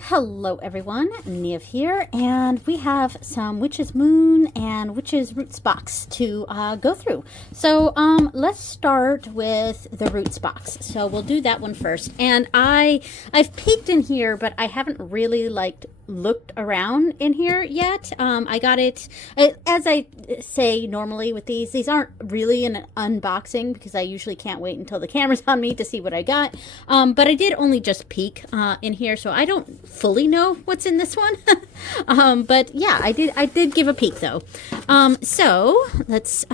Hello everyone, Nev here, and we have some Witch's Moon and Witch's Roots box to go through. So let's start with the Roots box. So we'll do that one first. And I've peeked in here, but I haven't really looked around in here yet. I got it, as I say normally with these aren't really an unboxing because I usually can't wait until the camera's on me to see what I got. But I did only just peek in here, so I don't fully know what's in this one. But yeah, I did give a peek though. So let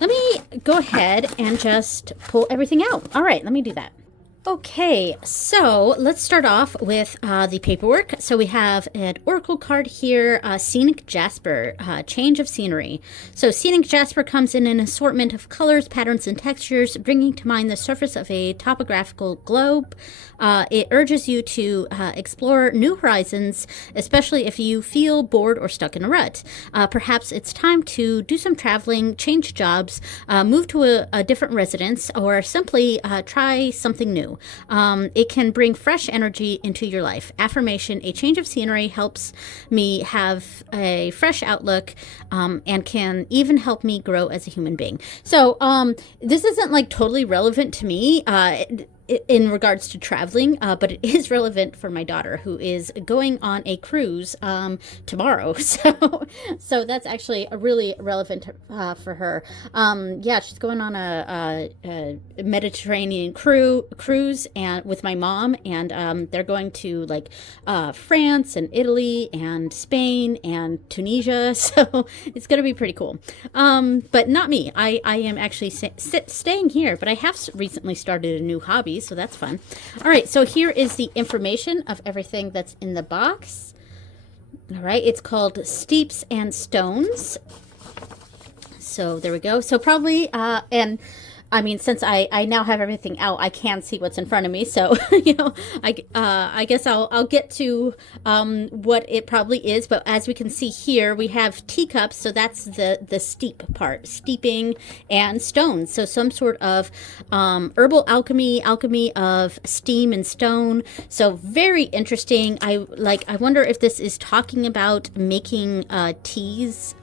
me go ahead and just pull everything out. All right, let me do that. Okay, so let's start off with the paperwork. So we have an oracle card here, Scenic Jasper, change of scenery. So Scenic Jasper comes in an assortment of colors, patterns, and textures, bringing to mind the surface of a topographical globe. It urges you to explore new horizons, especially if you feel bored or stuck in a rut. Perhaps it's time to do some traveling, change jobs, move to a different residence, or simply try something new. It can bring fresh energy into your life. Affirmation: a change of scenery helps me have a fresh outlook and can even help me grow as a human being. So this isn't totally relevant to me in regards to traveling, but it is relevant for my daughter, who is going on a cruise tomorrow. So that's actually a really relevant for her. Yeah, she's going on a Mediterranean cruise and with my mom, and they're going to France and Italy and Spain and Tunisia. So it's going to be pretty cool. But not me. I am actually staying here, but I have recently started a new hobby, so that's fun. All right, so here is the information of everything that's in the box. All right, it's called Steeps and Stones. So there we go. So probably, and I mean, since I now have everything out, I can see what's in front of me. So, I guess I'll get to what it probably is. But as we can see here, we have teacups. So that's the steep part, steeping, and stones. So some sort of herbal alchemy of steam and stone. So very interesting. I wonder if this is talking about making teas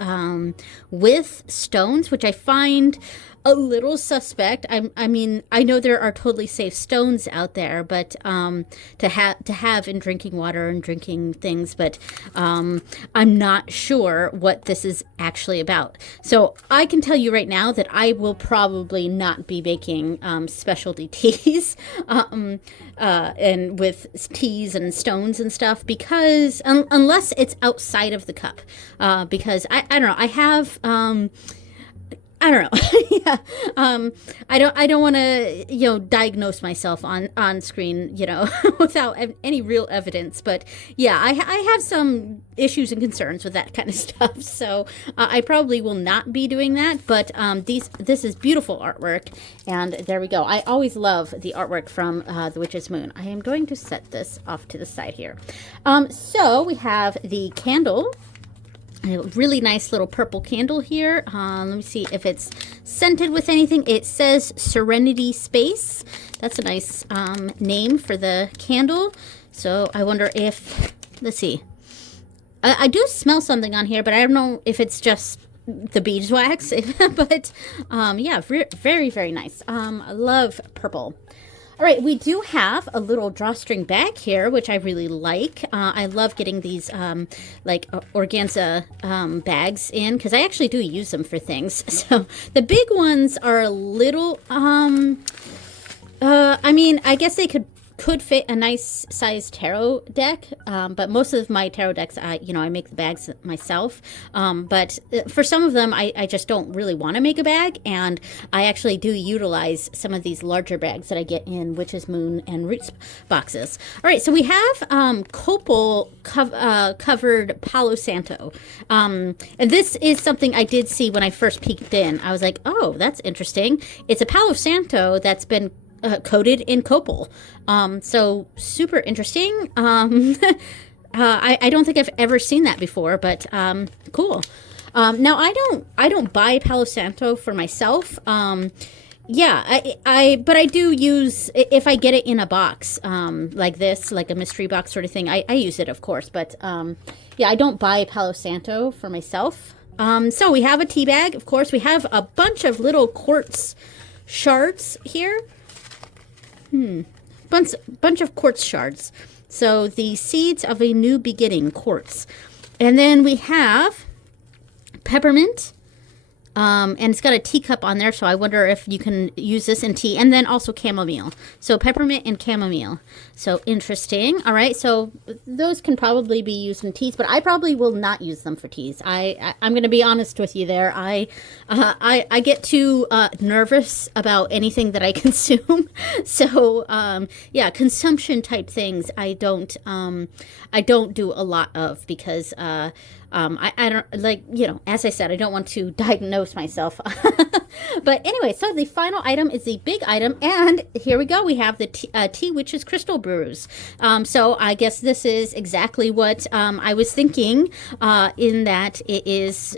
with stones, which I find a little suspect. I mean, I know there are totally safe stones out there, but to have in drinking water and drinking things, but I'm not sure what this is actually about. So I can tell you right now that I will probably not be making specialty teas and with teas and stones and stuff, because unless it's outside of the cup, because I don't know, I have I don't know. Yeah. I don't want to, diagnose myself on screen, without any real evidence. But yeah, I have some issues and concerns with that kind of stuff. So I probably will not be doing that. But this is beautiful artwork. And there we go. I always love the artwork from the Witch's Moon. I am going to set this off to the side here. So we have the candle. A really nice little purple candle here. Let me see if it's scented with anything. It says Serenity Space. That's a nice name for the candle. So I wonder if, let's see. I do smell something on here, but I don't know if it's just the beeswax. But yeah, very, very nice. I love purple. All right, we do have a little drawstring bag here, which I really like. I love getting these organza bags in, because I actually do use them for things. So the big ones are a little, I mean, I guess they could fit a nice sized tarot deck, but most of my tarot decks, I make the bags myself. But for some of them, I just don't really want to make a bag, and I actually do utilize some of these larger bags that I get in Witch's Moon and Roots boxes. All right, so we have copal covered Palo Santo, and this is something I did see when I first peeked in. I was like, oh, that's interesting. It's a Palo Santo that's been coated in copal. So super interesting. I don't think I've ever seen that before, but cool. Now I don't buy Palo Santo for myself. Yeah, but I do use, if I get it in a box, like this, like a mystery box sort of thing, I use it, of course. But yeah, I don't buy Palo Santo for myself. So we have a tea bag, of course. We have a bunch of little quartz shards here. Bunch of quartz shards. So the seeds of a new beginning, quartz. And then we have peppermint. And it's got a teacup on there, so I wonder if you can use this in tea. And then also chamomile. So peppermint and chamomile. So interesting. All right, so those can probably be used in teas, but I probably will not use them for teas. I'm going to be honest with you there. I get too nervous about anything that I consume. So yeah, consumption type things I don't do a lot of because I don't, like, you know, as I said, I don't want to diagnose myself. But anyway, so the final item is the big item. And here we go. We have the Tea Witch's Crystal Brews. So I guess this is exactly what I was thinking, in that it is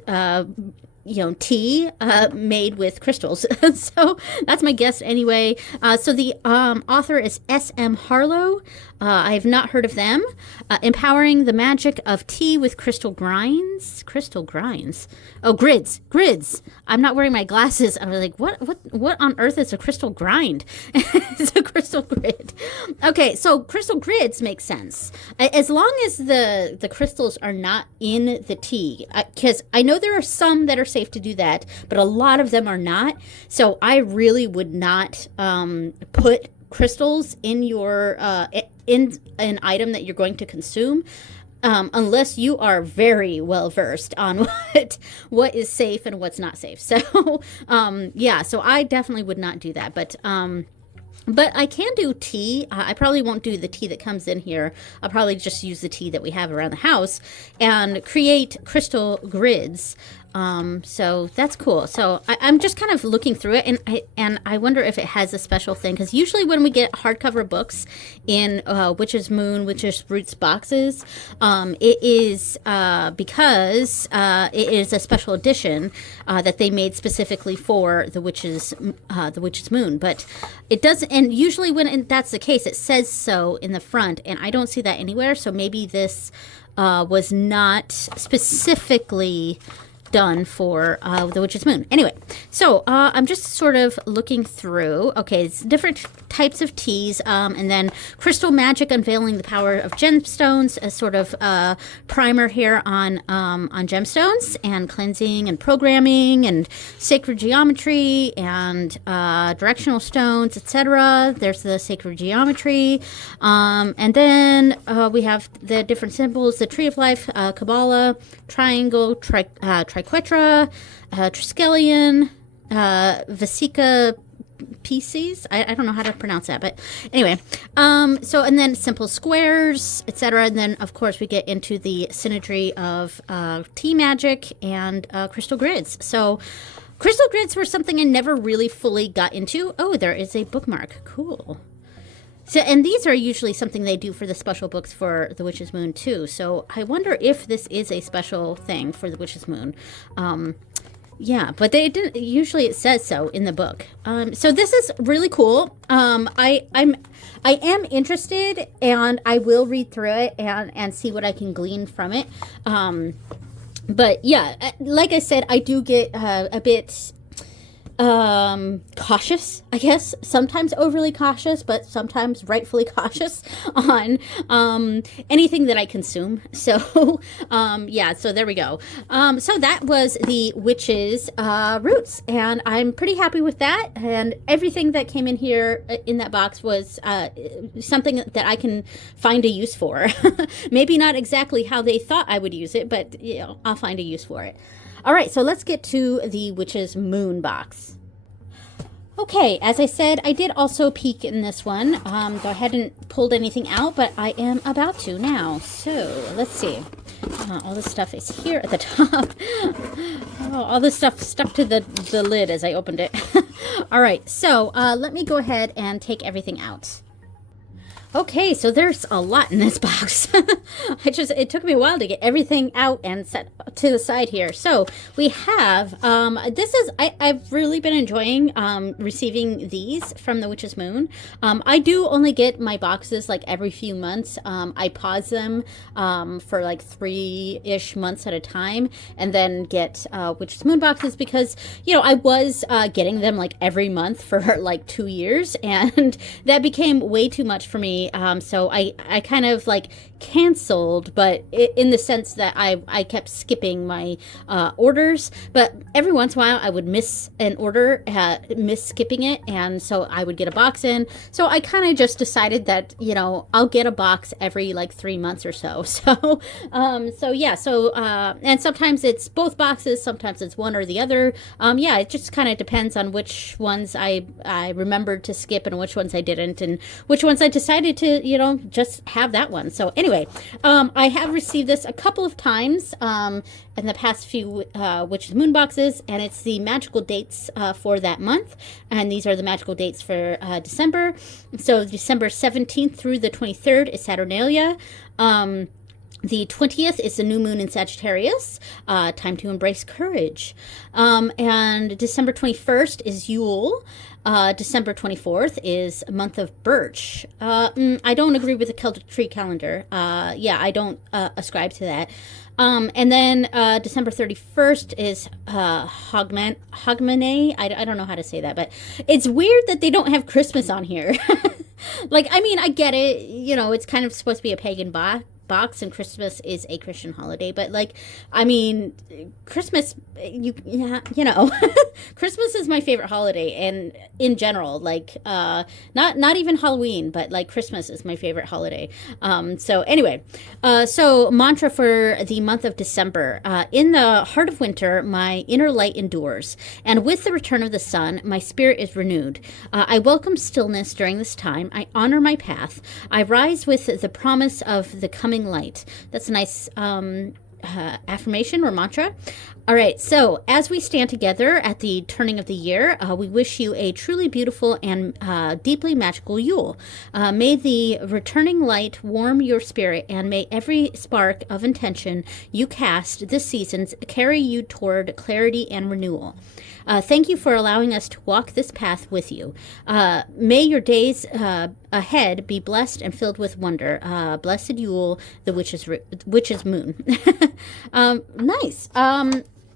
you know, tea made with crystals. So that's my guess anyway. So the author is S.M. Harlow. I have not heard of them. Empowering the magic of tea with crystal grinds. Crystal grinds. Oh, grids. I'm not wearing my glasses. I was like, what on earth is a crystal grind? It's a crystal grid. Okay, so crystal grids make sense. As long as the crystals are not in the tea. Because I know there are some that are safe to do that, but a lot of them are not. So I really would not put crystals in your in an item that you're going to consume, unless you are very well versed on what is safe and what's not safe. So yeah, so I definitely would not do that. But I can do tea. I probably won't do the tea that comes in here. I'll probably just use the tea that we have around the house and create crystal grids. So that's cool. So I'm just kind of looking through it, and I wonder if it has a special thing, because usually when we get hardcover books in Witch's Moon, Witch's Roots boxes, it is because it is a special edition that they made specifically for the Witch's Moon. But it doesn't, and usually when that's the case, it says so in the front, and I don't see that anywhere. So maybe this was not specifically done for the Witch's Moon. Anyway, so I'm just sort of looking through. Okay, it's different types of teas, and then Crystal Magic Unveiling the Power of Gemstones, a sort of primer here on gemstones and cleansing and programming and sacred geometry and directional stones, etc. There's the sacred geometry, and then we have the different symbols: the Tree of Life, Kabbalah, Triangle, Triquetra, Triskelion, Vesica Pisces. I don't know how to pronounce that, but anyway. So, and then simple squares, etc. And then, of course, we get into the synergy of tea magic and crystal grids. So, crystal grids were something I never really fully got into. Oh, there is a bookmark. Cool. So, and these are usually something they do for the special books for the Witch's Moon too. So I wonder if this is a special thing for the Witch's Moon. Yeah, but they didn't. Usually it says so in the book. So this is really cool. I am interested, and I will read through it and see what I can glean from it. But yeah, like I said, I do get a bit cautious, I guess, sometimes overly cautious, but sometimes rightfully cautious on anything that I consume. So yeah, so there we go. So that was the Witch's Roots, and I'm pretty happy with that, and everything that came in here in that box was something that I can find a use for. Maybe not exactly how they thought I would use it, but you know, I'll find a use for it. All right, so let's get to the Witch's Moon box. Okay, as I said, I did also peek in this one, though I hadn't pulled anything out, but I am about to now. So, let's see. All this stuff is here at the top. Oh, all this stuff stuck to the lid as I opened it. All right, so let me go ahead and take everything out. Okay, so there's a lot in this box. It took me a while to get everything out and set to the side here. So we have, I've really been enjoying receiving these from the Witch's Moon. I do only get my boxes like every few months. I pause them for like 3-ish months at a time and then get Witch's Moon boxes because, you know, I was getting them like every month for like 2 years and that became way too much for me. So I kind of like canceled, but in the sense that I kept skipping my orders, but every once in a while I would miss an order, miss skipping it, and so I would get a box in. So I kind of just decided that, you know, I'll get a box every like 3 months or so. And sometimes it's both boxes, sometimes it's one or the other. Yeah, it just kind of depends on which ones I remembered to skip and which ones I didn't, and which ones I decided to, you know, just have that one. So anyway, I have received this a couple of times in the past few Witch's Moon boxes, and it's the magical dates for that month, and these are the magical dates for December. So December 17th through the 23rd is Saturnalia. The 20th is the new moon in Sagittarius, time to embrace courage. And December 21st is Yule. December 24th is month of Birch. I don't agree with the Celtic tree calendar. Yeah, I don't ascribe to that. And then December 31st is Hogmanay. I don't know how to say that, but it's weird that they don't have Christmas on here. Like, I mean, I get it. You know, it's kind of supposed to be a pagan box, and Christmas is a Christian holiday, but like, I mean, Christmas, you know, Christmas is my favorite holiday, and in general, like, not even Halloween, but like Christmas is my favorite holiday. So anyway, so mantra for the month of December: in the heart of winter, my inner light endures, and with the return of the sun, my spirit is renewed. I welcome stillness during this time. I honor my path. I rise with the promise of the coming light. That's a nice affirmation or mantra. All right, so as we stand together at the turning of the year, we wish you a truly beautiful and deeply magical Yule. May the returning light warm your spirit, and may every spark of intention you cast this season carry you toward clarity and renewal. Thank you for allowing us to walk this path with you. May your days ahead be blessed and filled with wonder. Blessed Yule, the Witch's Moon. Nice.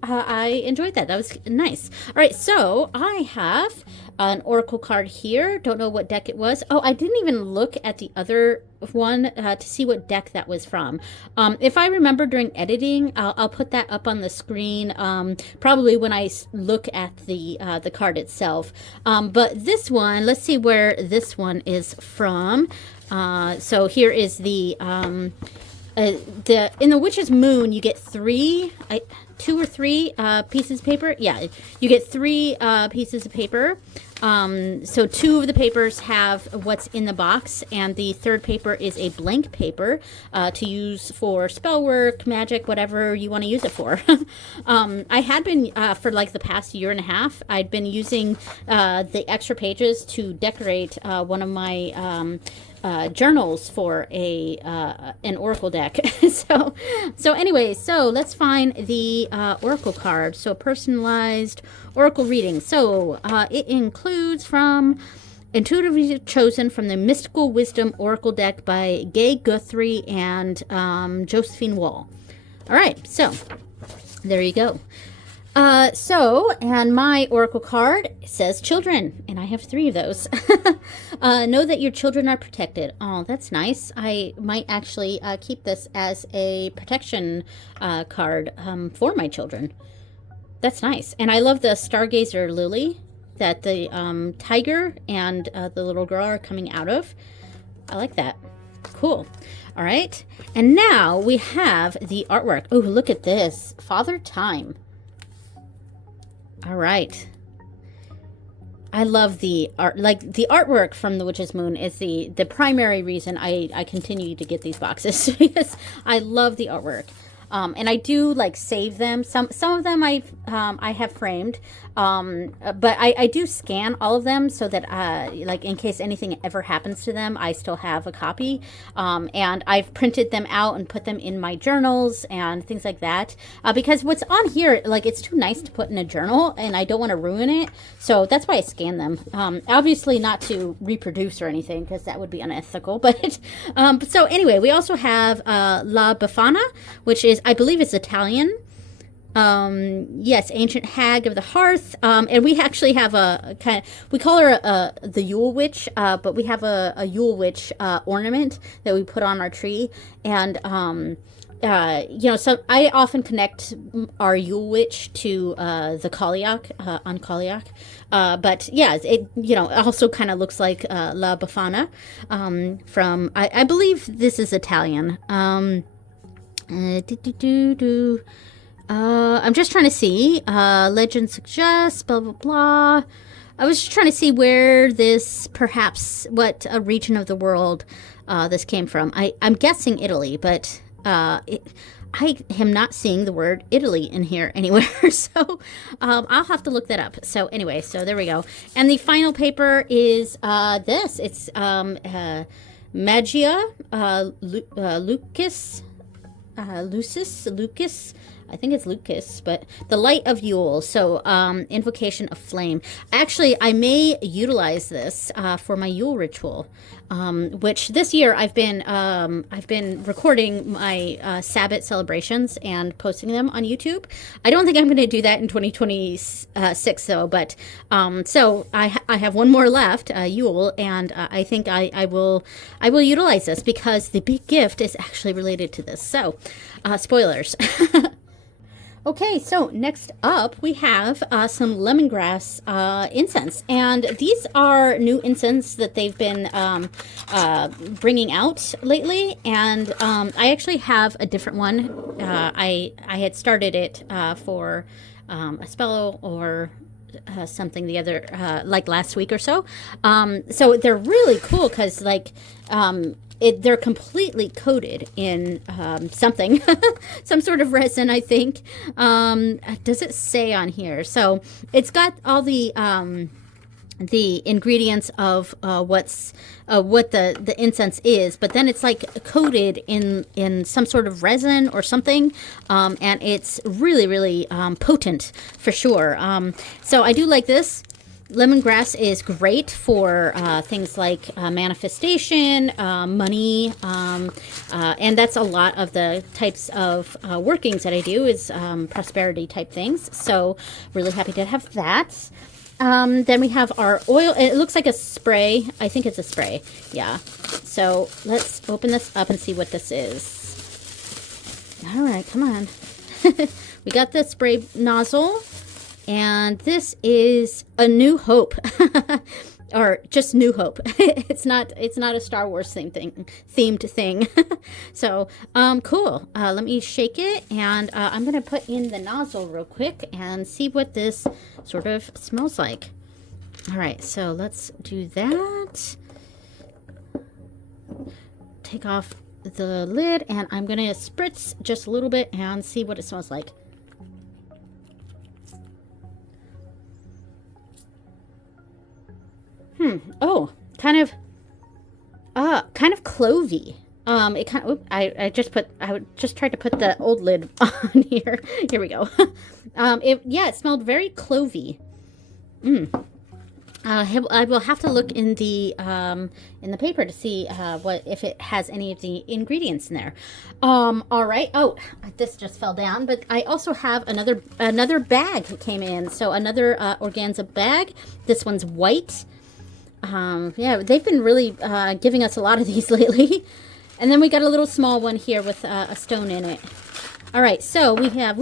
I enjoyed that. That was nice. All right, so I have an oracle card here. Don't know what deck it was. Oh, I didn't even look at the other one to see what deck that was from. If I remember during editing, I'll put that up on the screen, probably when I look at the card itself. But this one, let's see where this one is from. So here is the in the Witch's Moon, you get 2 or 3 pieces of paper. Yeah, you get 3 pieces of paper. So 2 of the papers have what's in the box, and the third paper is a blank paper to use for spell work, magic, whatever you want to use it for. I had been, for like the past year and a half, I'd been using the extra pages to decorate one of my journals for an oracle deck. so anyway, so let's find the oracle card. So personalized oracle reading. So it includes from intuitively chosen from the Mystical Wisdom Oracle deck by Gay Guthrie and Josephine Wall. All right, so there you go. And my oracle card says children, and I have 3 of those. Know that your children are protected. Oh, that's nice. I might actually keep this as a protection card for my children. That's nice. And I love the Stargazer lily that the tiger and the little girl are coming out of. I like that. Cool. All right. And now we have the artwork. Oh, look at this. Father Time. All right. I love the art. Like, the artwork from the Witch's Moon is the primary reason I continue to get these boxes because I love the artwork. And I do like save them. Some of them I have framed. But I do scan all of them so that, like, in case anything ever happens to them, I still have a copy. And I've printed them out and put them in my journals and things like that. Because what's on here, like, it's too nice to put in a journal, and I don't want to ruin it. So that's why I scan them. Obviously not to reproduce or anything, because that would be unethical. But so anyway, we also have La Befana, which is, I believe it's Italian. Yes, Ancient Hag of the Hearth. And we actually have a kind of, we call her the Yule Witch, but we have a Yule Witch ornament that we put on our tree. And, you know, so I often connect our Yule Witch to the Cailleach, on Cailleach. But yeah, it, you know, also kind of looks like La Befana from, I believe this is Italian. I'm just trying to see. Legend suggests, blah, blah, blah. I was just trying to see where this, perhaps, what a region of the world this came from. I'm guessing Italy, but I am not seeing the word Italy in here anywhere. So I'll have to look that up. So anyway, so there we go. And the final paper is this. It's Magia Lucas. Lucas. I think it's Lucas, but the Light of Yule. So, Invocation of Flame. Actually, I may utilize this for my Yule ritual, which this year I've been recording my Sabbath celebrations and posting them on YouTube. I don't think I'm going to do that in 2026 though, but so I have one more left, Yule, and I think I will utilize this because the big gift is actually related to this. So, spoilers. Okay, so next up we have some lemongrass incense, and these are new incense that they've been bringing out lately, and I actually have a different one. I had started it for a spell or something the other, like last week or so. So they're really cool because, like, they're completely coated in something, some sort of resin, I think. Does it say on here? So it's got all the ingredients of what the incense is, but then it's like coated in some sort of resin or something, and it's really, really potent for sure. So I do like this. Lemongrass is great for things like manifestation, money, and that's a lot of the types of workings that I do is prosperity type things. So really happy to have that. Then we have our oil. It looks like a spray. I think it's a spray. Yeah. So let's open this up and see what this is. All right, come on. We got the spray nozzle. And this is a New Hope, or just New Hope. It's not a Star Wars themed thing. So, cool. Let me shake it, and I'm gonna put in the nozzle real quick and see what this sort of smells like. All right, so let's do that. Take off the lid, and I'm gonna spritz just a little bit and see what it smells like. Oh, kind of clovey. It kind of, I just tried to put the old lid on here. Here we go. It smelled very clovey. I will have to look in the paper to see if it has any of the ingredients in there. All right. Oh, this just fell down, but I also have another bag that came in. So another organza bag. This one's white. Yeah, they've been really giving us a lot of these lately. And then we got a little small one here with a stone in it. All right, so we have,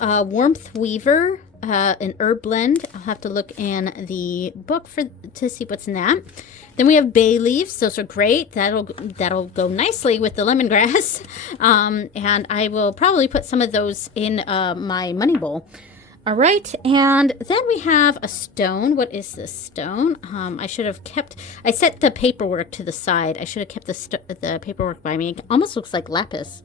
Warmth Weaver, an herb blend. I'll have to look in the book to see what's in that. Then we have bay leaves. Those are great. That'll go nicely with the lemongrass. And I will probably put some of those in my money bowl. All right, and then we have a stone. What is this stone? I set the paperwork to the side. I should have kept the paperwork by me. It almost looks like lapis.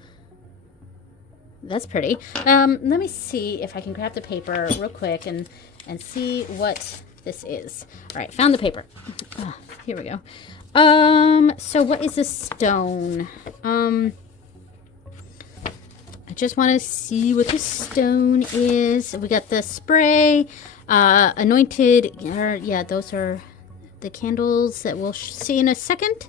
That's pretty. Let me see if I can grab the paper real quick and see what this is. All right, found the paper. Here we go. So what is this stone? I just want to see what the stone is. We got the spray, anointed, yeah, those are the candles that we'll see in a second.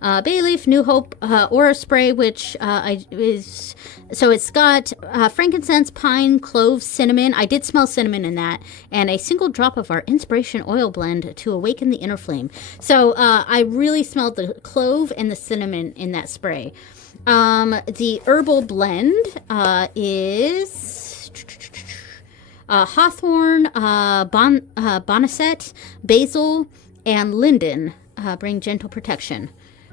Bay leaf, New Hope, aura spray, which so it's got frankincense, pine, clove, cinnamon. I did smell cinnamon in that, and a single drop of our inspiration oil blend to awaken the inner flame. So I really smelled the clove and the cinnamon in that spray. The herbal blend is hawthorn, boneset, basil, and linden. Bring gentle protection.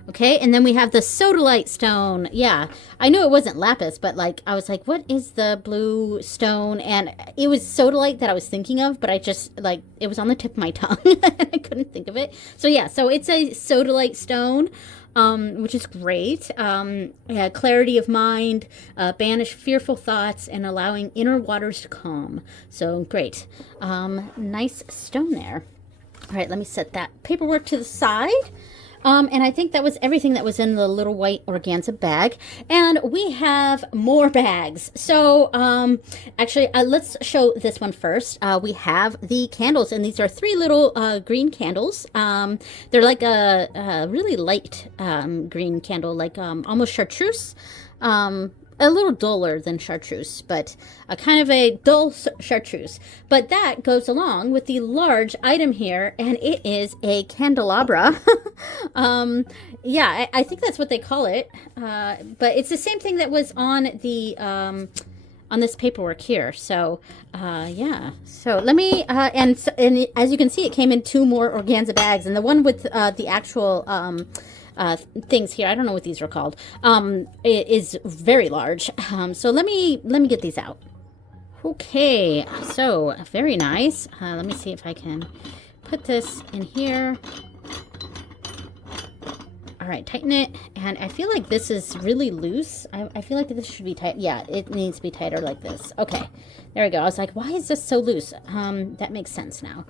Okay, and then we have the sodalite stone. Yeah, I knew it wasn't lapis, but like I was like, what is the blue stone? And it was sodalite that I was thinking of, but I just like it was on the tip of my tongue. I couldn't think of it. So yeah, so it's a sodalite stone, which is great. Yeah, clarity of mind, banish fearful thoughts, and allowing inner waters to calm. So great. Nice stone there. All right, let me set that paperwork to the side. And I think that was everything that was in the little white organza bag. And we have more bags. So actually, let's show this one first. We have the candles, and these are 3 little green candles. They're like a really light green candle, like almost chartreuse. A little duller than chartreuse, but a kind of a dull chartreuse. But that goes along with the large item here, and it is a candelabra. Yeah, I think that's what they call it. But it's the same thing that was on the on this paperwork here. So yeah. So let me and as you can see, it came in 2 more organza bags, and the one with the actual things here, I don't know what these are called, it is very large. So let me get these out. Okay, so very nice. Let me see if I can put this in here. All right, tighten it. And I feel like this is really loose. I feel like this should be tight. Yeah, it needs to be tighter like this. Okay, there we go. I was like, why is this so loose? That makes sense now.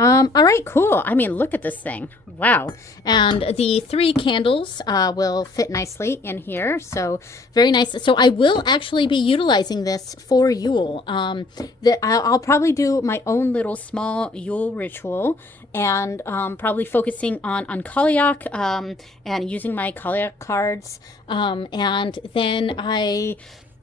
All right, cool. I mean, look at this thing. Wow. And the 3 candles will fit nicely in here. So very nice. So I will actually be utilizing this for Yule. I'll probably do my own little small Yule ritual, and probably focusing on Kaliak and using my Kaliak cards. And then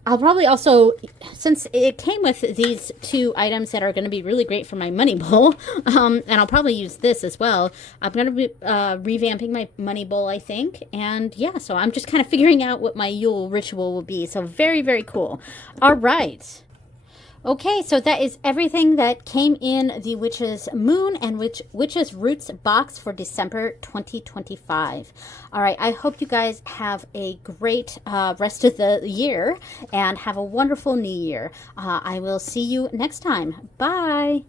I'll probably also, since it came with these 2 items that are going to be really great for my money bowl, and I'll probably use this as well. I'm going to be revamping my money bowl, I think. And yeah, so I'm just kind of figuring out what my Yule ritual will be. So very, very cool. All right. Okay, so that is everything that came in the Witch's Moon and Witch's Roots box for December 2025. All right, I hope you guys have a great rest of the year and have a wonderful new year. I will see you next time. Bye.